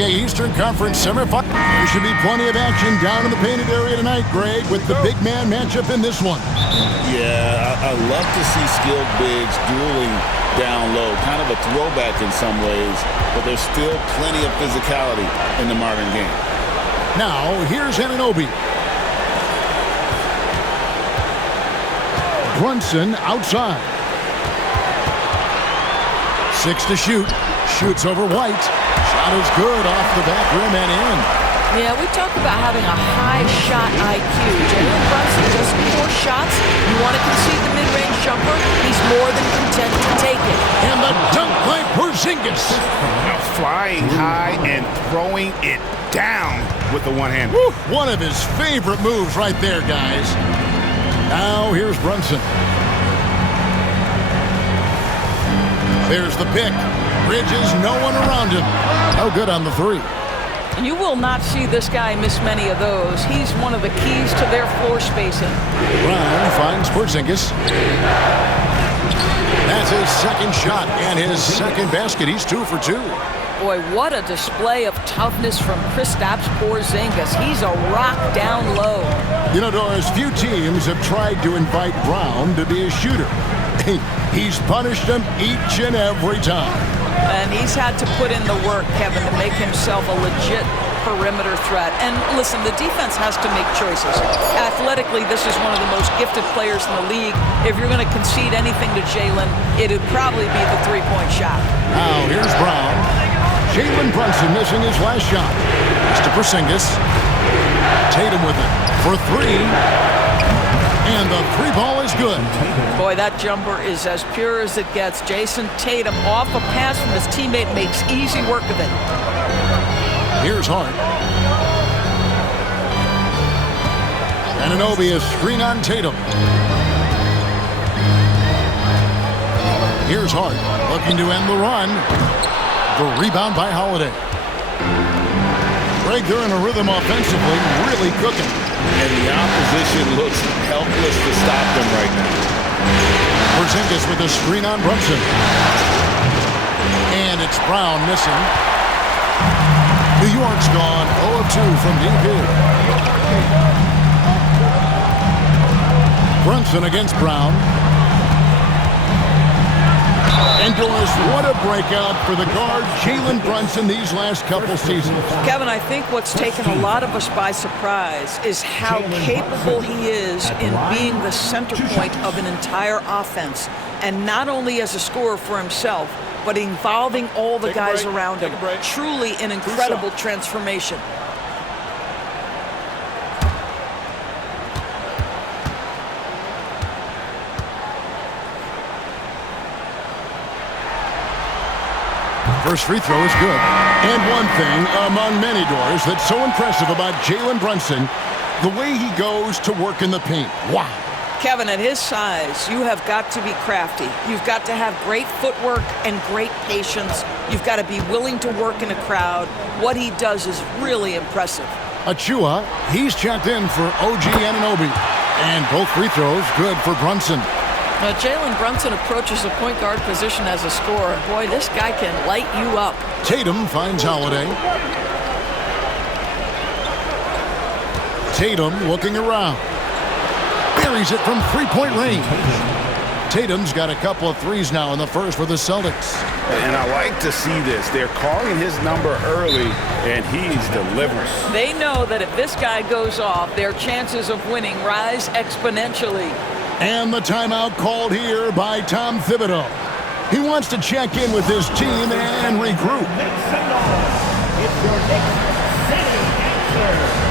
NBA Eastern Conference semifinal. There should be plenty of action down in the painted area tonight, Greg, with the big man matchup in this one. Yeah, I love to see skilled bigs dueling down low. Kind of a throwback in some ways, but there's still plenty of physicality in the modern game. Now, here's Anunoby. Brunson outside. 6 to shoot. Shoots over White. Shot is good off the back rim and in. Yeah, we talk about having a high shot IQ. Jalen Brunson just 4 shots. You want to concede the mid-range jumper, he's more than content to take it. And the dunk by Porzingis. Flying high and throwing it down with the one hand. One of his favorite moves right there, guys. Now here's Brunson. There's the pick. Bridges, no one around him. No good on the 3. You will not see this guy miss many of those. He's one of the keys to their floor spacing. Brown finds Porzingis. That's his second shot and his second basket. He's 2 for 2. Boy, what a display of toughness from Kristaps Porzingis. He's a rock down low. You know, Doris, few teams have tried to invite Brown to be a shooter. He's punished them each and every time. And he's had to put in the work, Kevin, to make himself a legit perimeter threat. And listen, the defense has to make choices. Athletically, this is one of the most gifted players in the league. If you're going to concede anything to Jalen, it would probably be the three-point shot. Now, here's Brown. Jalen Brunson missing his last shot. It's to Porzingis. Tatum with it for 3. And the 3 ball is good. Boy, that jumper is as pure as it gets. Jason Tatum off a pass from his teammate makes easy work of it. Here's Hart. Anunoby is screen on Tatum. Here's Hart looking to end the run. The rebound by Holiday. Greg, they're in a rhythm offensively, really cooking. And the opposition looks helpless to stop them right now. Porzingis with a screen on Brunson. And it's Brown missing. New York's gone 0 of 2 from deep here. Brunson against Brown. And Doris, what a breakout for the guard, Jalen Brunson, these last couple seasons. Kevin, I think what's taken a lot of us by surprise is how capable he is in being the center point of an entire offense. And not only as a scorer for himself, but involving all the guys around him. Truly an incredible transformation. First free throw is good. And one thing among many, Doors, that's so impressive about Jalen Brunson, the way he goes to work in the paint. Wow. Kevin, at his size, you have got to be crafty. You've got to have great footwork and great patience. You've got to be willing to work in a crowd. What he does is really impressive. Achua, he's checked in for OG Anunoby. And both free throws good for Brunson. Jalen Brunson approaches the point guard position as a scorer. Boy, this guy can light you up. Tatum finds Holiday. Tatum looking around. Buries it from three-point range. Tatum's got a couple of threes now in the first for the Celtics. And I like to see this. They're calling his number early, and he's delivering. They know that if this guy goes off, their chances of winning rise exponentially. And the timeout called here by Tom Thibodeau. He wants to check in with his team and regroup. It's your Knicks City answer.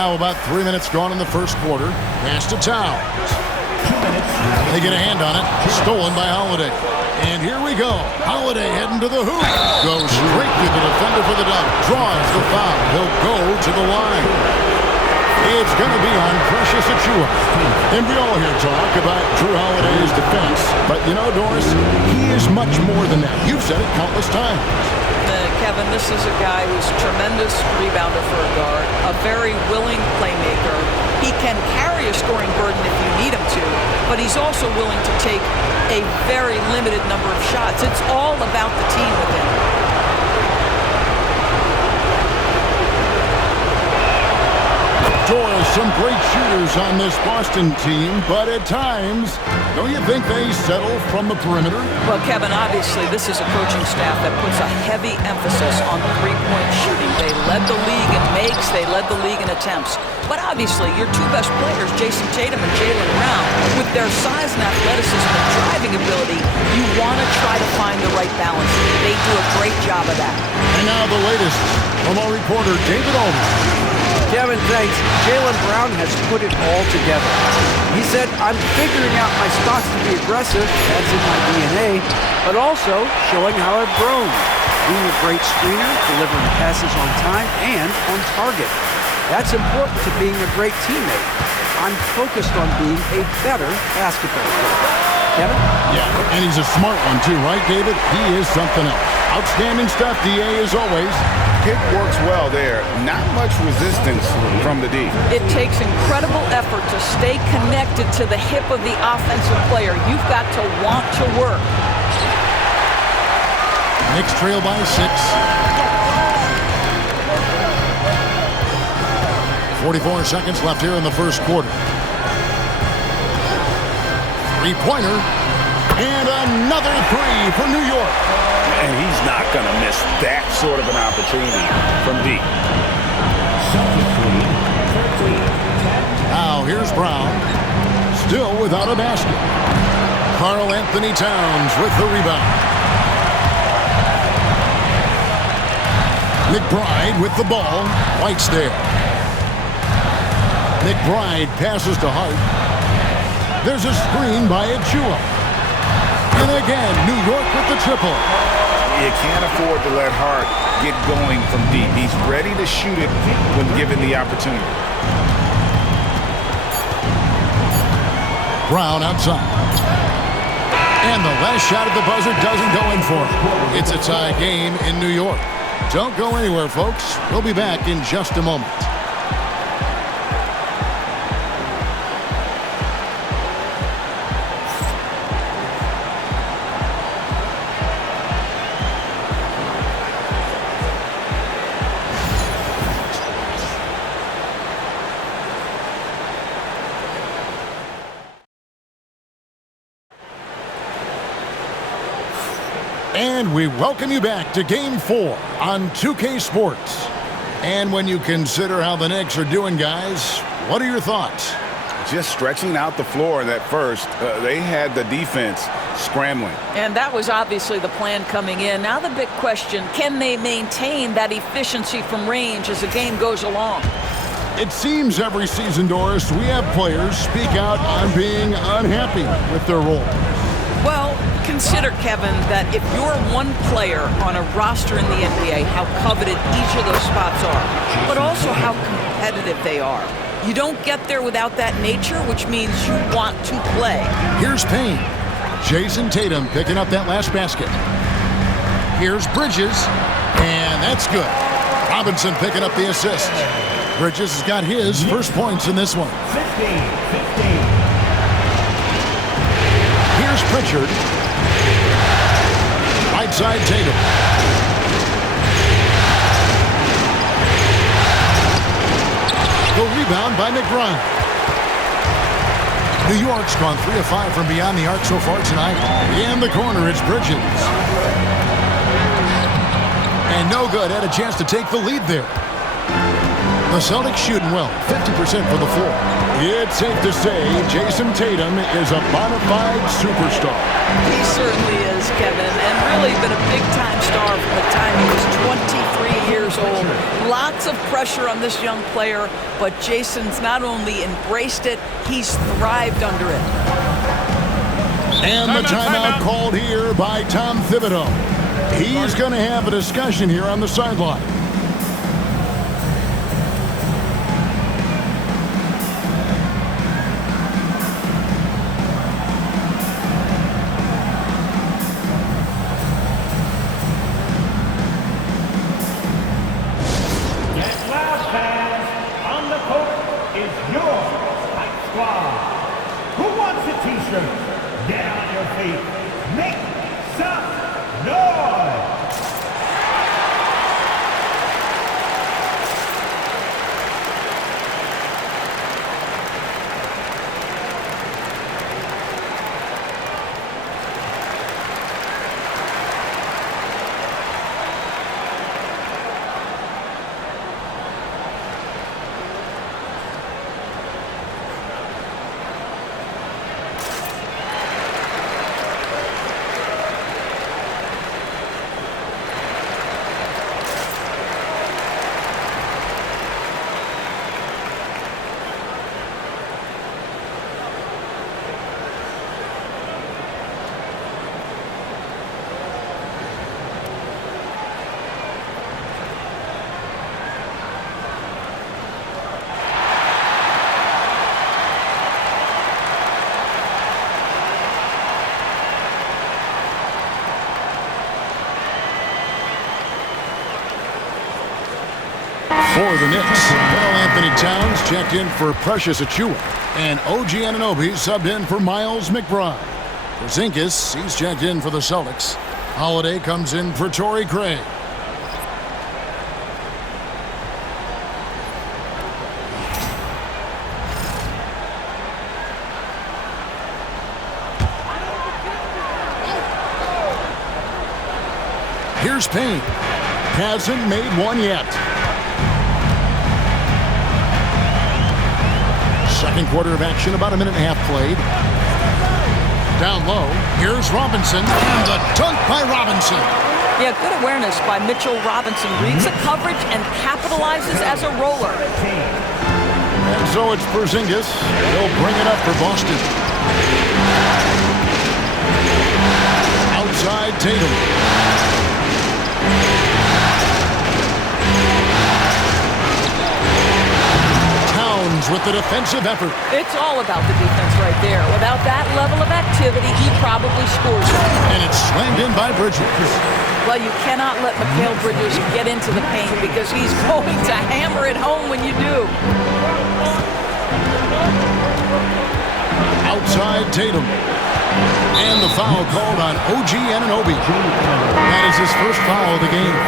Now about 3 minutes gone in the first quarter. Pass to Towns. They get a hand on it. Stolen by Holiday. And here we go. Holiday heading to the hoop. Goes straight to the defender for the dunk. Draws the foul. He'll go to the line. It's going to be on Precious Achiuwa. And we all hear talk about Drew Holiday's defense. But you know, Doris, he is much more than that. You've said it countless times. Kevin, this is a guy who's a tremendous rebounder for a guard, a very willing playmaker. He can carry a scoring burden if you need him to, but he's also willing to take a very limited number of shots. It's all about the team with him. Doris, some great shooters on this Boston team, but at times, don't you think they settle from the perimeter? Well, Kevin, obviously this is a coaching staff that puts a heavy emphasis on three-point shooting. They led the league in makes, they led the league in attempts. But obviously, your two best players, Jason Tatum and Jaylen Brown, with their size and athleticism and driving ability, you want to try to find the right balance. They do a great job of that. And now the latest from our reporter, David Aldridge. Kevin, thanks. Jaylen Brown has put it all together. He said, I'm figuring out my spots to be aggressive, that's in my DNA, but also showing how I've grown. Being a great screener, delivering passes on time and on target. That's important to being a great teammate. I'm focused on being a better basketball player. Kevin? Yeah, and he's a smart one too, right, David? He is something else. Outstanding stuff, DA, as always. Pick works well there. Not much resistance from the D. It takes incredible effort to stay connected to the hip of the offensive player. You've got to want to work. Knicks trail by 6. 44 seconds left here in the first quarter. Three-pointer. And another three for New York. And he's not going to miss that sort of an opportunity from deep. Now here's Brown. Still without a basket. Karl Anthony Towns with the rebound. McBride with the ball. White's there. McBride passes to Hart. There's a screen by Achiuwa. And again, New York with the triple. You can't afford to let Hart get going from deep. He's ready to shoot it when given the opportunity. Brown outside. And the last shot at the buzzer doesn't go in for him. It's a tie game in New York. Don't go anywhere, folks. We'll be back in just a moment. And we welcome you back to Game 4 on 2K Sports. And when you consider how the Knicks are doing, guys, what are your thoughts? Just stretching out the floor at first. They had the defense scrambling. And that was obviously the plan coming in. Now the big question, can they maintain that efficiency from range as the game goes along? It seems every season, Doris, we have players speak out on being unhappy with their role. Well, consider, Kevin, that if you're one player on a roster in the NBA, how coveted each of those spots are, but also how competitive they are. You don't get there without that nature, which means you want to play. Here's Payne. Jason Tatum picking up that last basket. Here's Bridges, and that's good. Robinson picking up the assist. Bridges has got his first points in this one. 15. Here's Pritchard. Right side Tatum. The rebound by McBride. New York's gone 3 of 5 from beyond the arc so far tonight. In the corner, it's Bridges. And no good. Had a chance to take the lead there. The Celtics shooting well, 50% for the floor. It's safe to say Jason Tatum is a bona fide superstar. He certainly is, Kevin, and really been a big-time star from the time he was 23 years old. Lots of pressure on this young player, but Jason's not only embraced it, he's thrived under it. And the timeout called here by Tom Thibodeau. He's going to have a discussion here on the sideline. For the Knicks, Carl Anthony Towns checked in for Precious Achiuwa, and OG Anunoby subbed in for Miles McBride. Porzingis, he's checked in for the Celtics. Holiday comes in for Torrey Craig. Here's Payne. Hasn't made one yet. Second quarter of action, about a minute and a half played. Down low, here's Robinson, and the dunk by Robinson. Yeah, good awareness by Mitchell Robinson. Reads the coverage and capitalizes as a roller. And so it's Porzingis. He'll bring it up for Boston. Outside Tatum. With the defensive effort. It's all about the defense right there. Without that level of activity, he probably scores it. And it's slammed in by Bridges. Well, you cannot let Mikal Bridges get into the paint because he's going to hammer it home when you do. Outside Tatum. And the foul called on OG Anunoby. That is his first foul of the game.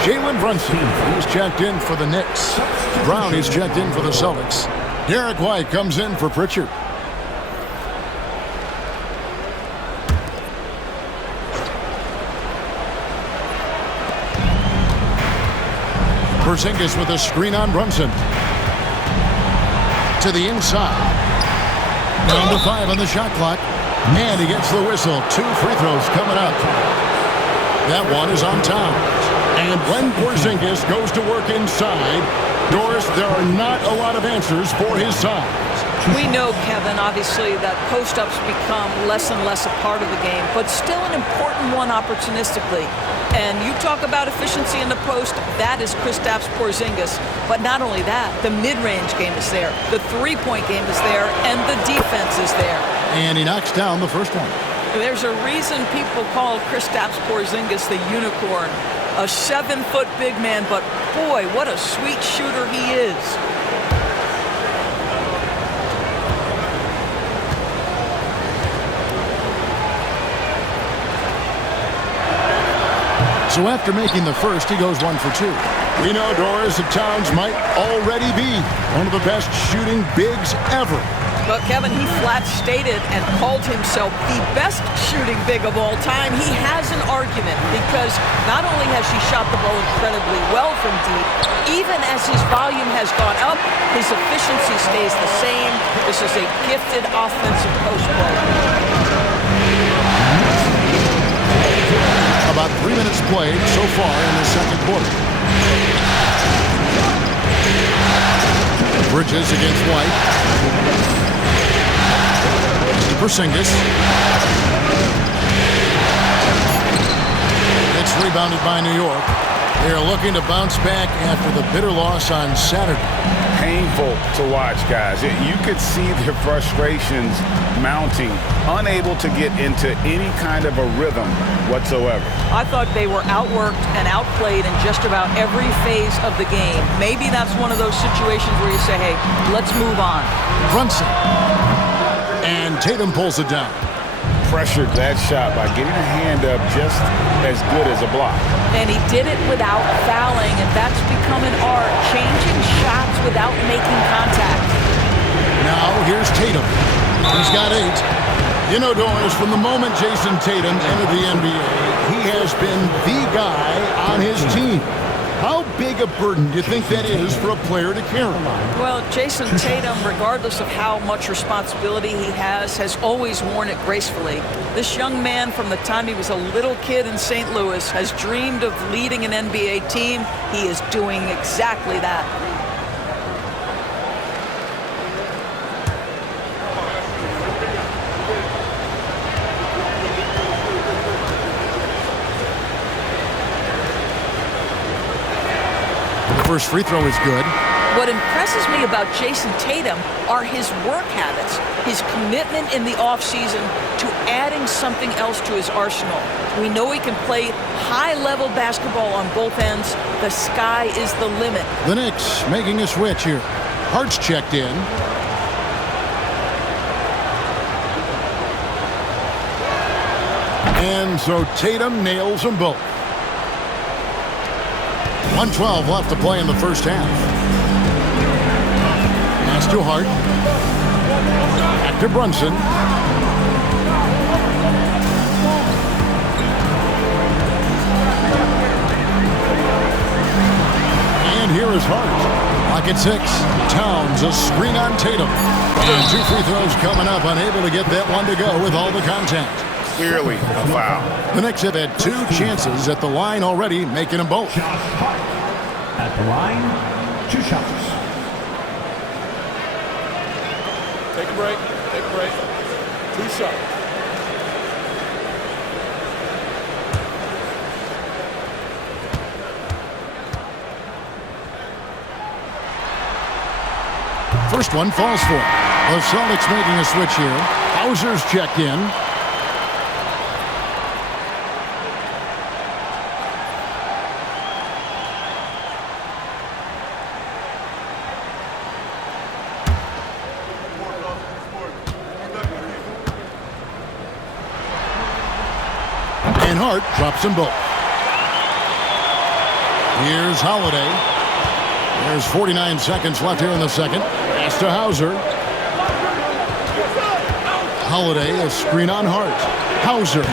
Jalen Brunson, he's checked in for the Knicks. Brown, he's checked in for the Celtics. Derek White comes in for Pritchard. Porzingis with a screen on Brunson. To the inside. Down to 5 on the shot clock. And he gets the whistle. 2 free throws coming up. That one is on Towns. And when Porzingis goes to work inside, Doris, there are not a lot of answers for his size. We know, Kevin, obviously, that post-ups become less and less a part of the game, but still an important one opportunistically. And you talk about efficiency in the post, that is Kristaps Porzingis. But not only that, the mid-range game is there, the three-point game is there, and the defense is there. And he knocks down the first one. There's a reason people call Kristaps Porzingis the unicorn. A 7-foot big man, but boy, what a sweet shooter he is. So after making the first, he goes 1 for 2. We know, Doris, that Towns might already be one of the best shooting bigs ever. But Kevin, he flat stated and called himself the best shooting big of all time. He has an argument because not only has he shot the ball incredibly well from deep, even as his volume has gone up, his efficiency stays the same. This is a gifted offensive post player. About 3 minutes played so far in the second quarter. Bridges against White. Porzingis. It's rebounded by New York. They are looking to bounce back after the bitter loss on Saturday. Painful to watch, guys. You could see their frustrations mounting, unable to get into any kind of a rhythm whatsoever. I thought they were outworked and outplayed in just about every phase of the game. Maybe that's one of those situations where you say, hey, let's move on. Brunson. And Tatum pulls it down. Pressured that shot by getting a hand up just as good as a block. And he did it without fouling, and that's become an art, changing shots without making contact. Now here's Tatum. He's got 8. You know, Doris, from the moment Jason Tatum entered the NBA, he has been the guy on his team. How big a burden do you think that is for a player to carry? Well, Jason Tatum, regardless of how much responsibility he has always worn it gracefully. This young man, from the time he was a little kid in St. Louis, has dreamed of leading an NBA team. He is doing exactly that. First free throw is good. What impresses me about Jason Tatum are his work habits, his commitment in the offseason to adding something else to his arsenal. We know he can play high-level basketball on both ends. The sky is the limit. The Knicks making a switch here. Hart's checked in. And so Tatum nails them both. 1:12 left to play in the first half. Pass to Hart. Back to Brunson. And here is Hart. Lock at 6. Towns a screen on Tatum. And 2 free throws coming up. Unable to get that one to go with all the contact. Clearly a foul. The Knicks have had 2 chances at the line already, making them both. At the line, 2 shots. Take a break. Take a break. 2 shots. First one falls for it. The Celtics making a switch here. Hauser's checked in. And Hart drops them both. Here's Holiday. There's 49 seconds left here in the second. Pass to Hauser. Holiday, a screen on Hart. Hauser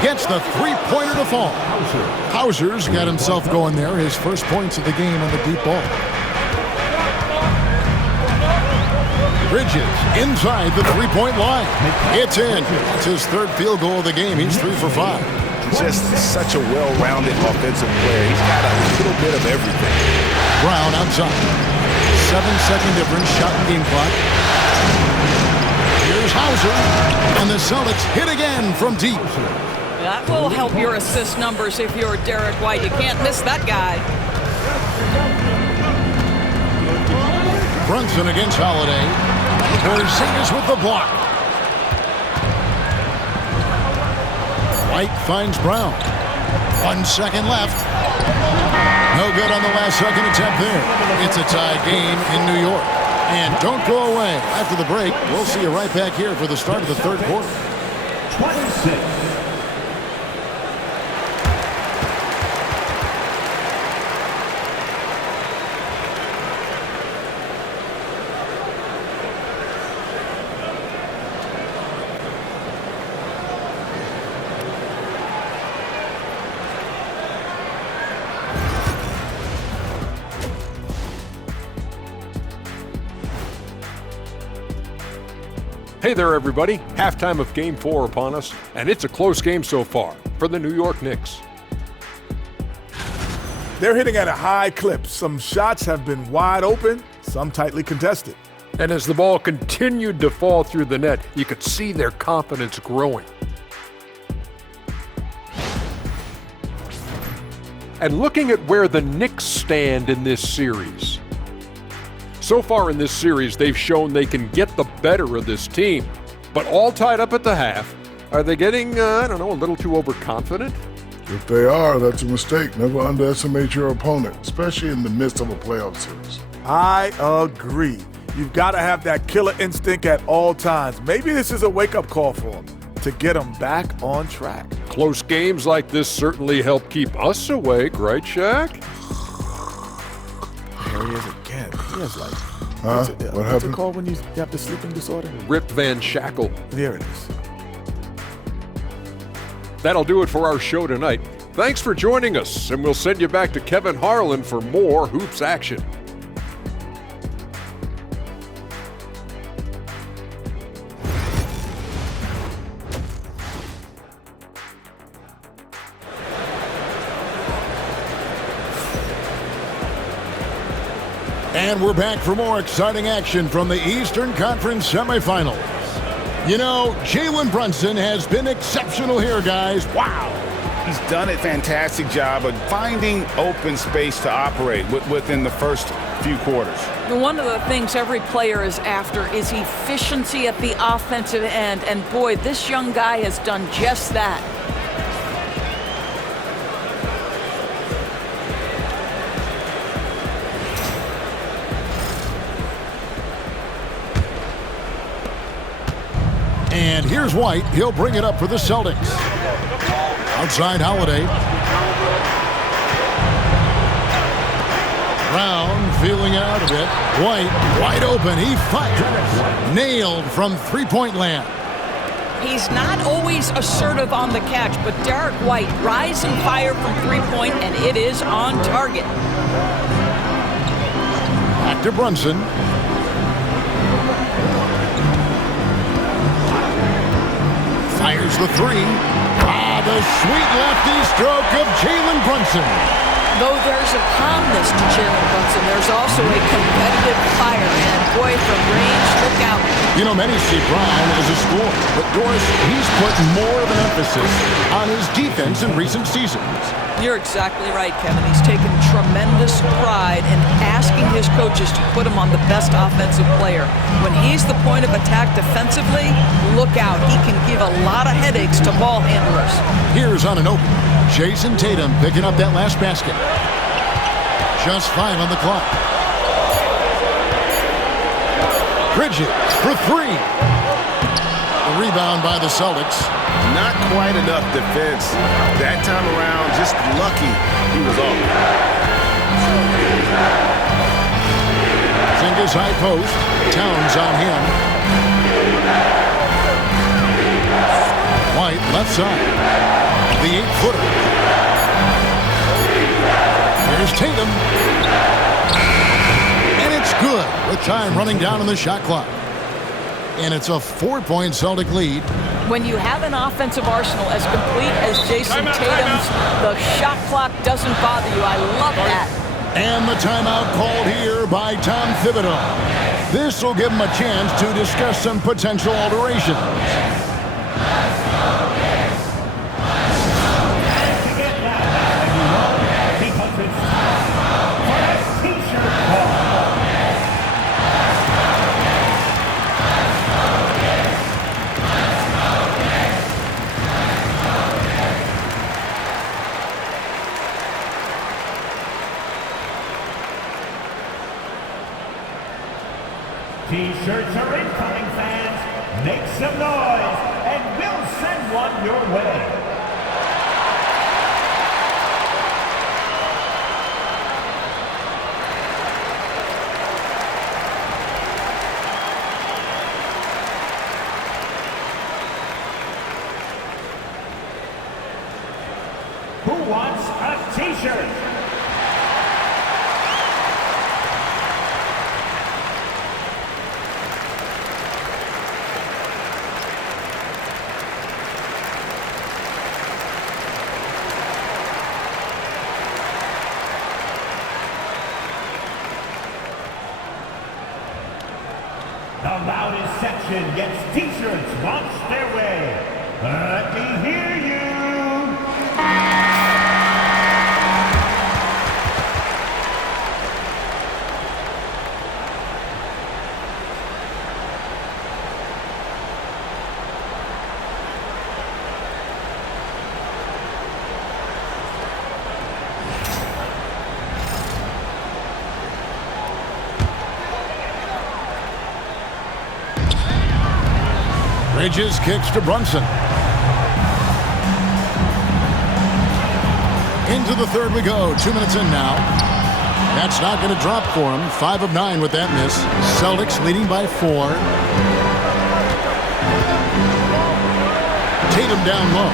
gets the three-pointer to fall. Hauser's got himself going there. His first points of the game on the deep ball. Bridges inside the three-point line. It's in. It's his 3rd field goal of the game. He's 3 for 5. Just such a well-rounded offensive player. He's got a little bit of everything. Brown outside. 7-second difference. Shot and game clock. Here's Hauser. And the Celtics hit again from deep. That will help your assist numbers if you're Derek White. You can't miss that guy. Brunson against Holiday. Porzingis with the block. White finds Brown. 1 second left. No good on the last second attempt there. It's a tie game in New York. And don't go away. After the break, we'll see you right back here for the start of the 3rd quarter. 26. Hey there, everybody. Halftime of Game 4 upon us, and it's a close game so far for the New York Knicks. They're hitting at a high clip. Some shots have been wide open, some tightly contested. And as the ball continued to fall through the net, you could see their confidence growing. And looking at where the Knicks stand in this series. So far in this series, they've shown they can get the better of this team. But all tied up at the half, are they getting, a little too overconfident? If they are, that's a mistake. Never underestimate your opponent, especially in the midst of a playoff series. I agree. You've got to have that killer instinct at all times. Maybe this is a wake-up call for them to get them back on track. Close games like this certainly help keep us awake, right, Shaq? There he is again. He has like... What what's happened? it called when you have the sleeping disorder? Rip Van Shackle. There it is. That'll do it for our show tonight. Thanks for joining us, and we'll send you back to Kevin Harlan for more hoops action. And we're back for more exciting action from the Eastern Conference semifinals. You know, Jalen Brunson has been exceptional here, guys. Wow. He's done a fantastic job of finding open space to operate within the first few quarters. One of the things every player is after is efficiency at the offensive end. And boy, this young guy has done just that. And here's White. He'll bring it up for the Celtics. Outside Holiday. Brown feeling it out a bit. White wide open. He fires. Nailed from three-point land. He's not always assertive on the catch, but Derek White rise and fire from three-point, and it is on target. Back to Brunson. Fires the three. The sweet lefty stroke of Jalen Brunson. Though there's a calmness to Jalen Brunson, there's also a competitive fire. And boy, from range, look out. You know, many see Brown as a scorer, but Doris, he's put more of an emphasis on his defense in recent seasons. You're exactly right, Kevin. He's taken tremendous pride in asking his coaches to put him on the best offensive player. When he's the point of attack defensively, look out. He can give a lot of headaches to ball handlers. Here's on an open. Jason Tatum picking up that last basket. Just 5 on the clock. Bridges for 3. The rebound by the Celtics. Not quite enough defense. That time around, just lucky he was off. Fingers high post. Towns on him. White left side. The 8-footer. Here's Tatum. And it's good with time running down on the shot clock. And it's a 4-point Celtic lead. When you have an offensive arsenal as complete as Jason Tatum's, the shot clock doesn't bother you. I love that. And the timeout called here by Tom Thibodeau. This will give him a chance to discuss some potential alterations. T-shirts are incoming, fans. Make some noise, and we'll send one your way. Who wants a T-shirt? nation gets t-shirts launched their way. Let me hear you. Bridges kicks to Brunson. Into the third we go. 2 minutes in now. That's not going to drop for him. 5 of 9 with that miss. Celtics leading by 4. Tatum down low.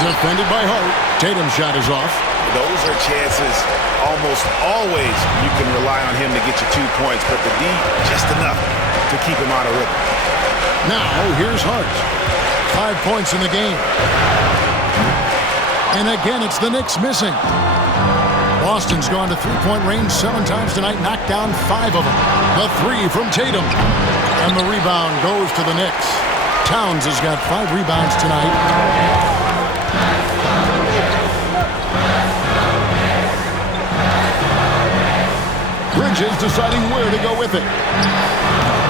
Defended by Hart. Tatum's shot is off. Those are chances almost always you can rely on him to get you 2 points, but the D just enough to keep him out of rhythm. Now, here's Hart. 5 points in the game. And again, it's the Knicks missing. Boston's gone to three-point range 7 times tonight, knocked down 5 of them. The 3 from Tatum. And the rebound goes to the Knicks. Towns has got 5 rebounds tonight. Bridges deciding where to go with it.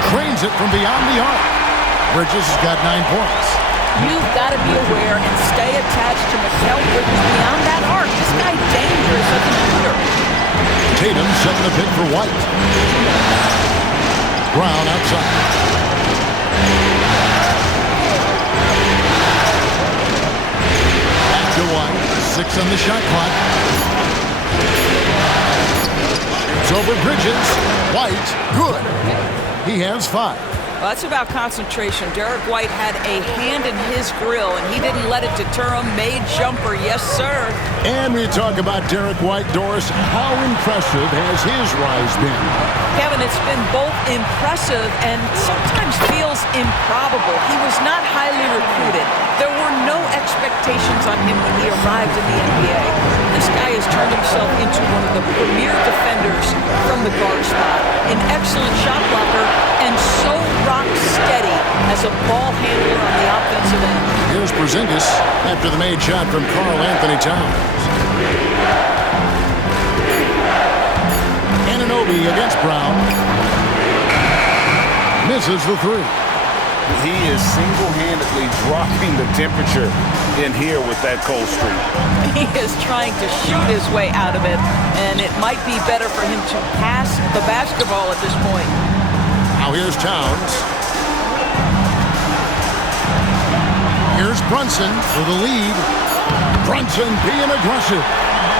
Trains it from beyond the arc. Bridges has got 9 points. You've got to be aware and stay attached to Mikal Bridges beyond that arc. This guy dangerous as a shooter. Tatum setting the pick for White. Brown outside. Back to White. 6 on the shot clock. It's over Bridges. White, good. He has 5. Well, that's about concentration. Derek White had a hand in his grill, and he didn't let it deter him. Made jumper, yes, sir. And we talk about Derek White, Doris. How impressive has his rise been? Kevin, it's been both impressive and sometimes feels improbable. He was not highly recruited. There were no expectations on him when he arrived in the NBA. This guy has turned himself into one of the premier defenders from the guard spot. An excellent shot blocker and so rock steady as a ball handler on the offensive end. Here's Porzingis after the made shot from Karl Anthony Towns. Anunoby against Brown. Misses the 3. He is single-handedly dropping the temperature in here with that cold streak. He is trying to shoot his way out of it, and it might be better for him to pass the basketball at this point. Now here's Towns. Here's Brunson for the lead. Brunson being aggressive.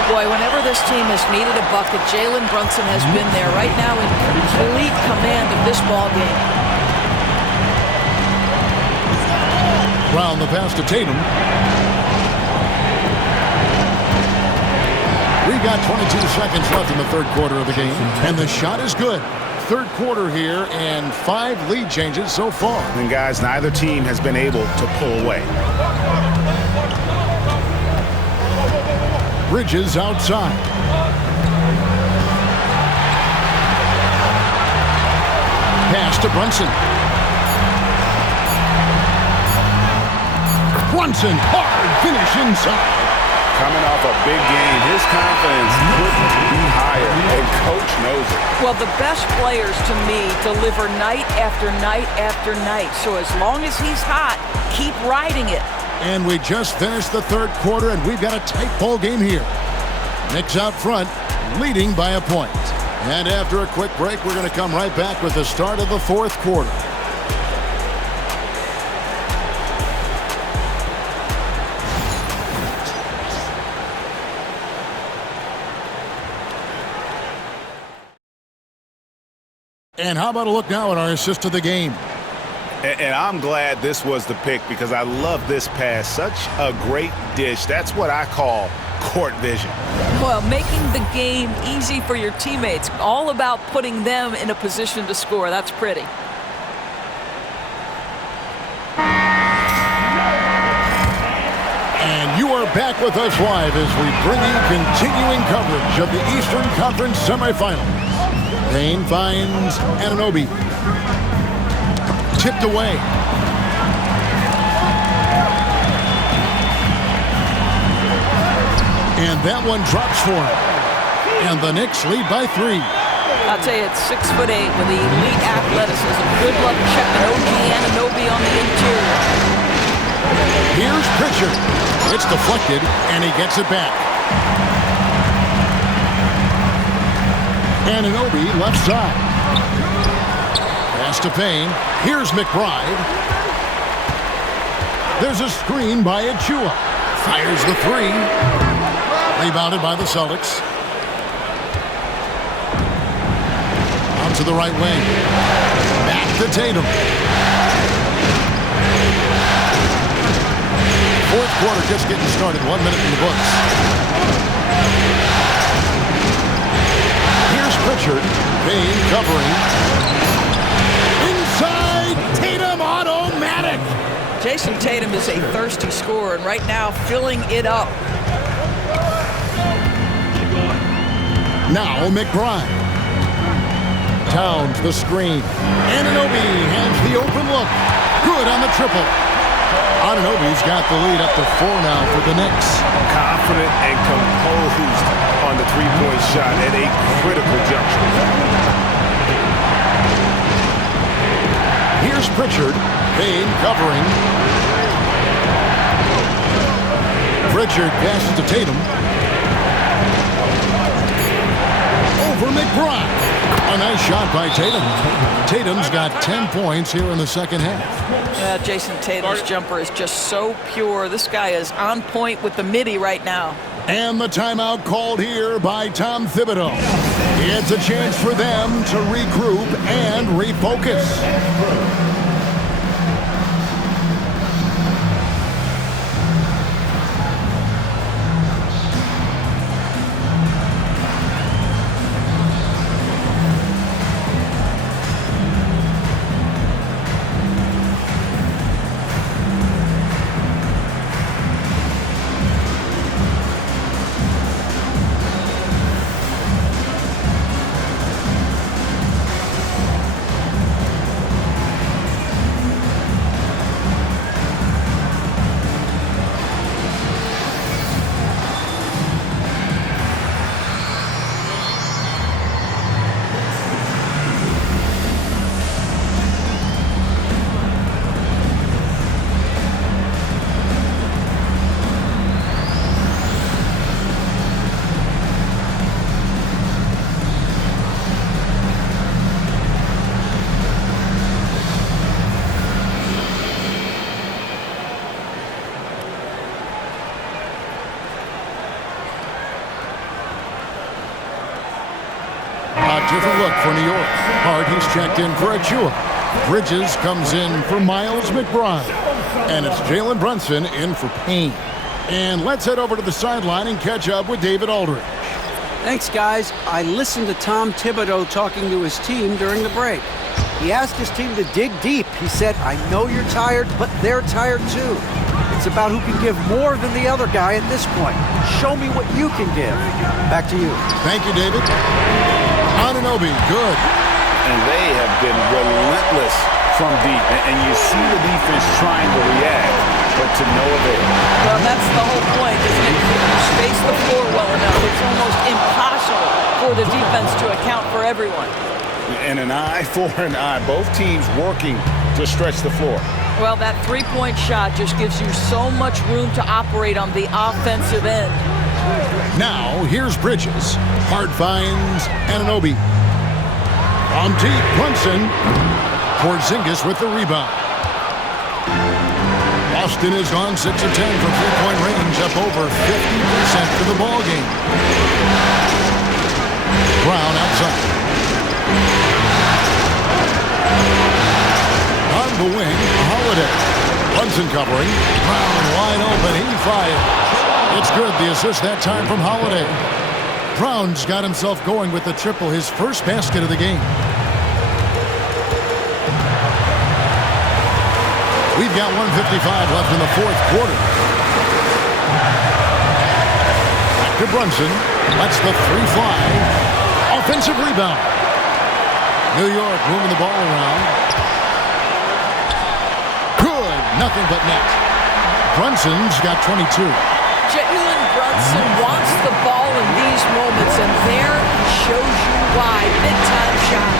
Boy, whenever this team has needed a bucket, Jalen Brunson has been there right now in complete command of this ball game. Brown the pass to Tatum. We got 22 seconds left in the third quarter of the game, and the shot is good. Third quarter here, and 5 lead changes so far. And guys, neither team has been able to pull away. Bridges outside. Pass to Brunson. Brunson, hard finish inside. Coming off a big game, his confidence couldn't be higher, and coach knows it. Well, the best players, to me, deliver night after night after night. So as long as he's hot, keep riding it. And we just finished the third quarter, and we've got a tight ball game here. Knicks out front, leading by a point. And after a quick break, we're going to come right back with the start of the fourth quarter. And how about a look now at our assist of the game? And I'm glad this was the pick because I love this pass. Such a great dish. That's what I call court vision. Well, making the game easy for your teammates. All about putting them in a position to score. That's pretty. And you are back with us live as we bring you continuing coverage of the Eastern Conference semifinals. Payne finds Anunoby. tipped away. And that one drops for him. And the Knicks lead by 3. I'll tell you, it's 6'8" with elite athleticism. Good luck checking OG Anunoby on the interior. Here's Pritchard. It's deflected, and he gets it back. Anunoby left side. Pass to Payne. Here's McBride. There's a screen by Achua. Fires the 3. Rebounded by the Celtics. On to the right wing. Back to Tatum. Fourth quarter just getting started. 1 minute in the books. Here's Pritchard. Payne covering. Inside. Tatum automatic. Jason Tatum is a thirsty scorer, and right now filling it up. Now McBride. Towns the screen. Anunoby has the open look. Good on the triple. Anunoby's got the lead up to 4 now for the Knicks. Confident and composed on the three-point shot at a critical juncture. Here's Pritchard. Payne covering. Pritchard passes to Tatum. Over McBride. A nice shot by Tatum. Tatum's got 10 points here in the second half. Jason Tatum's jumper is just so pure. This guy is on point with the midi right now. And the timeout called here by Tom Thibodeau. It's a chance for them to regroup and refocus. Different look for New York. Hart, he's checked in for Achua. Bridges comes in for Miles McBride. And it's Jalen Brunson in for Payne. And let's head over to the sideline and catch up with David Aldridge. Thanks, guys. I listened to Tom Thibodeau talking to his team during the break. He asked his team to dig deep. He said, I know you're tired, but they're tired too. It's about who can give more than the other guy at this point. Show me what you can give. Back to you. Thank you, David. Anunoby, good. And they have been relentless from deep. And you see the defense trying to react, but to no avail. Well, that's the whole point, isn't it? If you space the floor well enough, it's almost impossible for the defense to account for everyone. And an eye for an eye. Both teams working to stretch the floor. Well, that three-point shot just gives you so much room to operate on the offensive end. Now, here's Bridges. Hart finds Anunoby. From deep, Brunson. Porzingis with the rebound. Boston has gone 6 of 10 from three-point range, up over 50% for the ballgame. Brown outside. On the wing, Holiday. Brunson covering. Brown wide open. He fires. It's good. The assist that time from Holiday. Brown's got himself going with the triple, his first basket of the game. We've got 1:55 left in the fourth quarter. Back to Brunson. Lets the three fly. Offensive rebound. New York moving the ball around. nothing but net. Brunson's got 22. Jalen Brunson wants the ball in these moments, and there he shows you why. Big-time shot.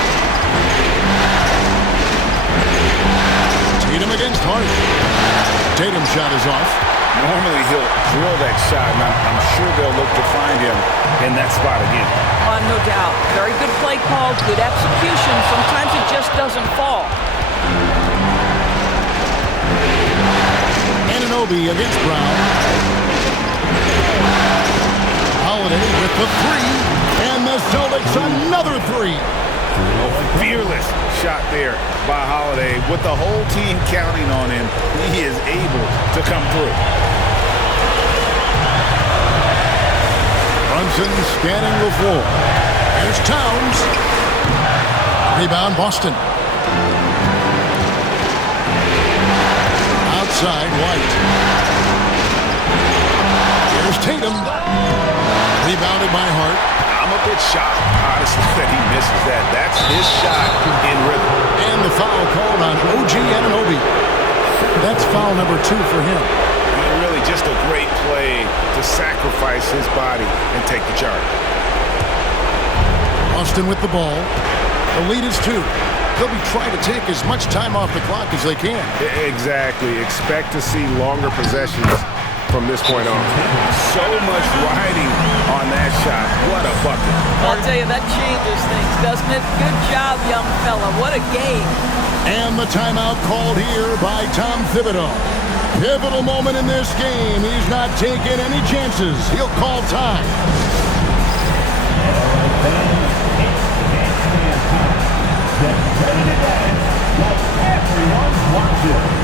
Tatum against Hart. Tatum's shot is off. Normally he'll drill that shot, and I'm sure they'll look to find him in that spot again. No doubt. Very good play call, good execution. Sometimes it just doesn't fall. Anunoby against Brown. Holiday with the three, and the Celtics another three. Fearless shot there by Holiday. With the whole team counting on him, he is able to come through. Brunson scanning the floor. There's Towns. Rebound Boston. Outside White. Here's Tatum. Rebounded by Hart. I'm a bit shocked, honestly, that he misses that. That's his shot in rhythm. And the foul called on OG Anunoby. That's foul number 2 for him. Really just a great play to sacrifice his body and take the charge. Boston with the ball. The lead is 2. They'll be trying to take as much time off the clock as they can. Exactly. Expect to see longer possessions from this point on. So much riding on that shot. What a bucket. I'll tell you, that changes things, doesn't it? Good job, young fella. What a game. And the timeout called here by Tom Thibodeau. Pivotal moment in this game. He's not taking any chances. He'll call time. Get ready to dance while everyone's watching.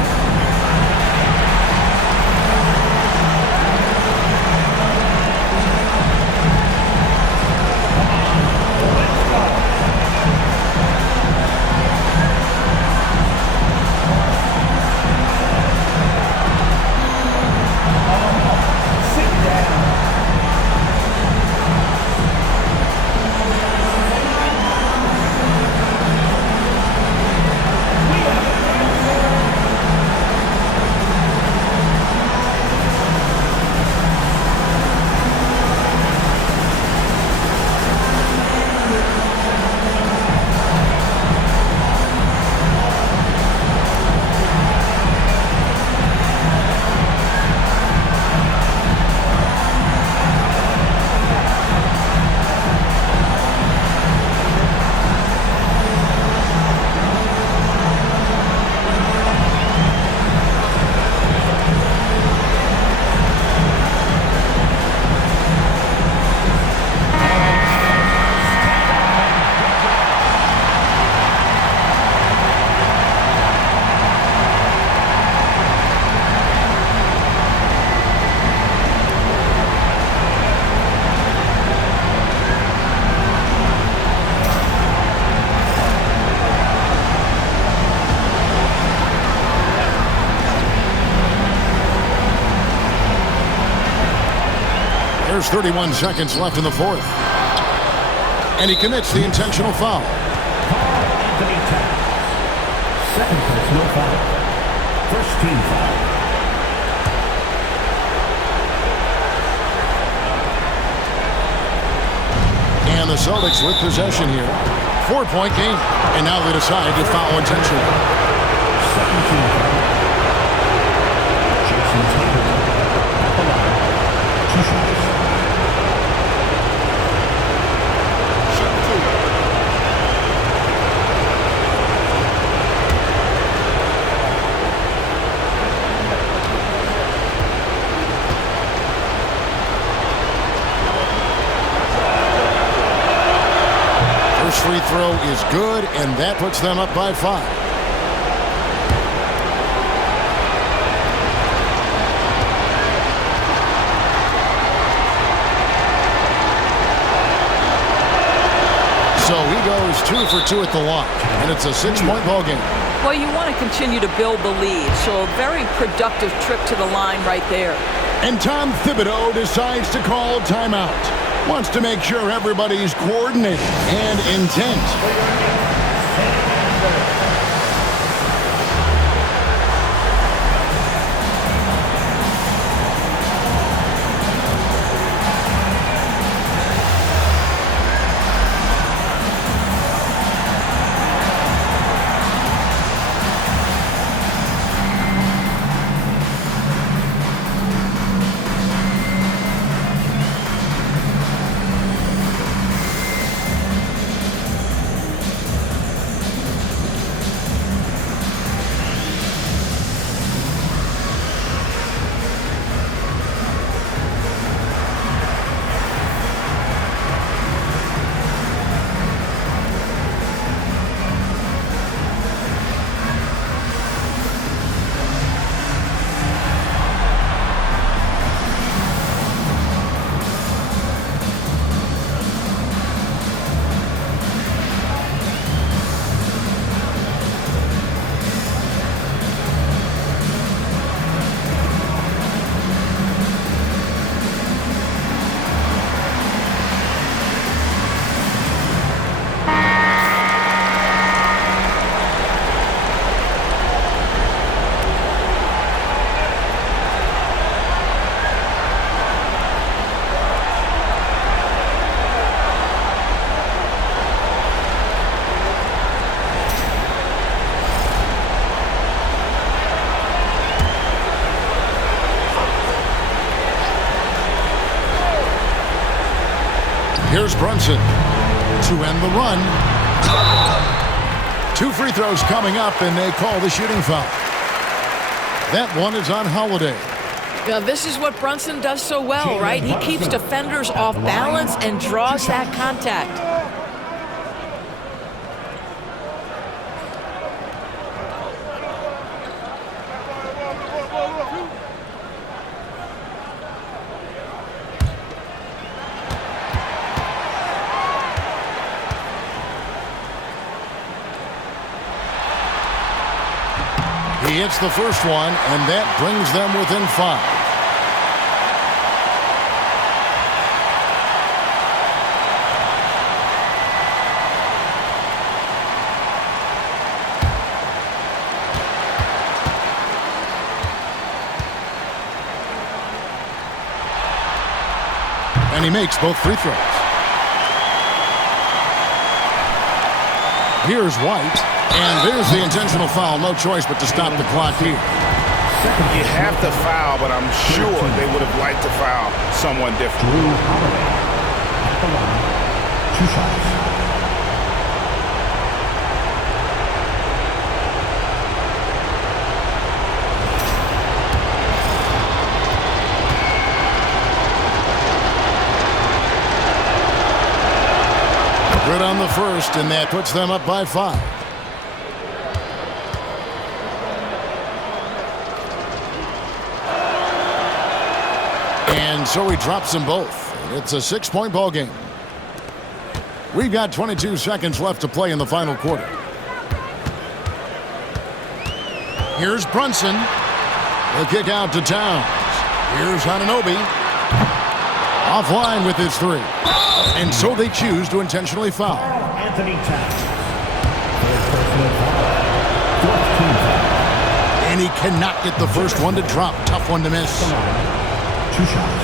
There's 31 seconds left in the fourth. And he commits the intentional foul. Anthony Towns. Second personal foul. First team foul. And the Celtics with possession here. 4-point game. And now they decide to foul intentionally. Second team foul. Jason Tatum at the line. 2 shots. First free throw is good, and that puts them up by 5. So he goes 2 for 2 at the line, and it's a 6-point ball game. Well, you want to continue to build the lead, so a very productive trip to the line right there. And Tom Thibodeau decides to call timeout. Wants to make sure everybody's coordinated and intent. Here's Brunson to end the run. 2 free throws coming up, and they call the shooting foul. That one is on Holiday. Now, this is what Brunson does so well, right? He keeps defenders off balance and draws that contact. He hits the first one, and that brings them within 5. And he makes both free throws. Here's White. And there's the intentional foul. No choice but to stop the clock here. You have to foul, but I'm sure they would have liked to foul someone different. Drew Holiday at the line. 2 shots. Good on the first, and that puts them up by 5. And so he drops them both. It's a 6-point ball game. We've got 22 seconds left to play in the final quarter. Here's Brunson. The kick out to Towns. Here's Anunoby. Offline with his 3. And so they choose to intentionally foul. Anthony Towns. Personal foul. 4th team foul. And he cannot get the first one to drop. Tough one to miss. 2 shots.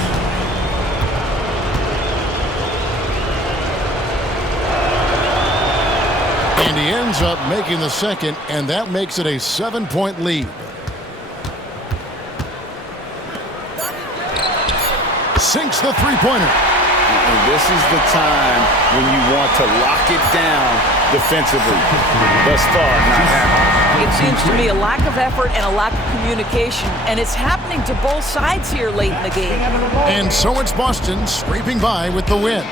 And he ends up making the second, and that makes it a 7-point lead. Sinks the three-pointer. And this is the time when you want to lock it down defensively. Thus far, not happening. It seems to me a lack of effort and a lack of communication, and it's happening to both sides here late in the game. And so it's Boston scraping by with the win.